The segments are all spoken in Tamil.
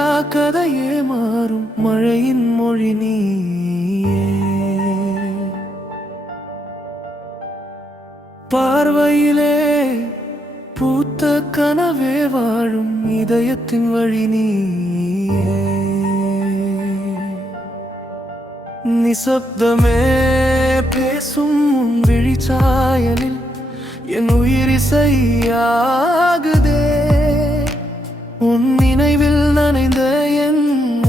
கேளா கதையே மாறும் மழையின் மொழி நீயே. பார்வையிலே பூத்த கனவே வாழும் இதயத்தின் வழி நீயே. நிசப்தமே பேசும் உன் விழிச்சாயலில் என் உயிர் இசையாகுதே. உன் நினைவில் நனைந்த என்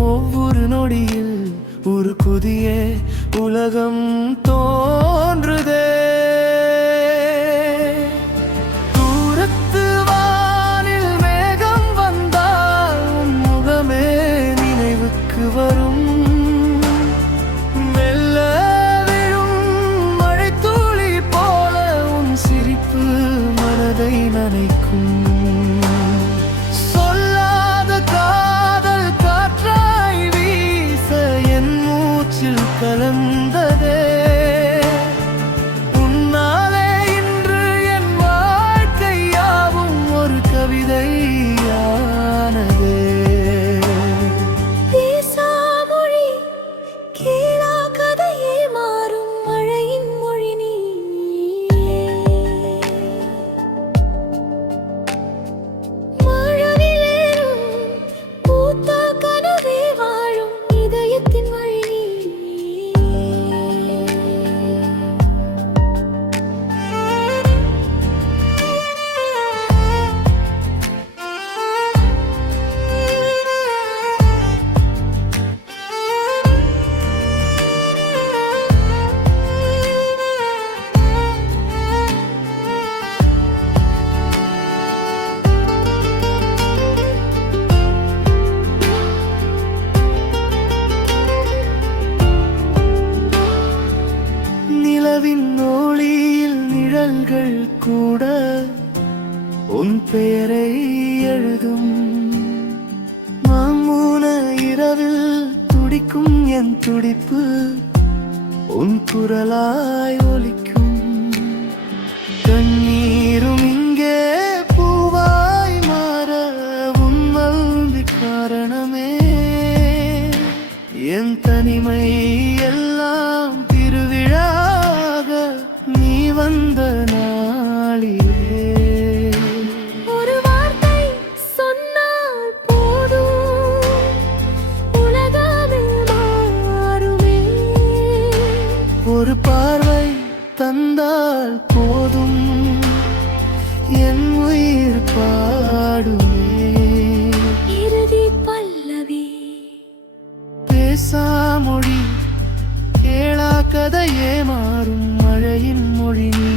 ஒவ்வொரு நொடியில் ஒரு புதிய உலகம் தோன்றுதே. தூரத்து வானில் மேகம் வந்தால் உன் முகமே நினைவுக்கு வரும். மெல்ல விழும் மழைத்துளி போல உன் சிரிப்பு மனதை நனைக்கும். கலந்ததே உன்னாலே இன்று என் வாழ்க்கை யாவும் ஒரு கவிதையானதே. பேசாமொழி கேளா கதையே மாறும் மழையின் மொழி நீயே. மழவிலேறும் பூத்த கனவே வாழும் இதயத்தின் வழி. நிலவின் ஒளியில் நிழல்கள் கூட உன் பெயரை எழுதும். மாமூன இரவில் துடிக்கும் என் துடிப்பு உன் குரலாய் ஒலிக்கும். கண்ணீரும் இங்கே பூவாய் மாற உன் அன்பு காரணமே. என் தனிமை எல்லாம் திருவிழாக நீ வந்த நாளிலே. ஒரு வார்த்தை சொன்னால் போதும் உலகமே மாறுமே. ஒரு பார்வை தந்தால் போதும் என் உயிர் பாடுமே. இறுதி பல்லவி பேசாமொழி கேளா கதையே மாறும் மழையின் மொழி நீ.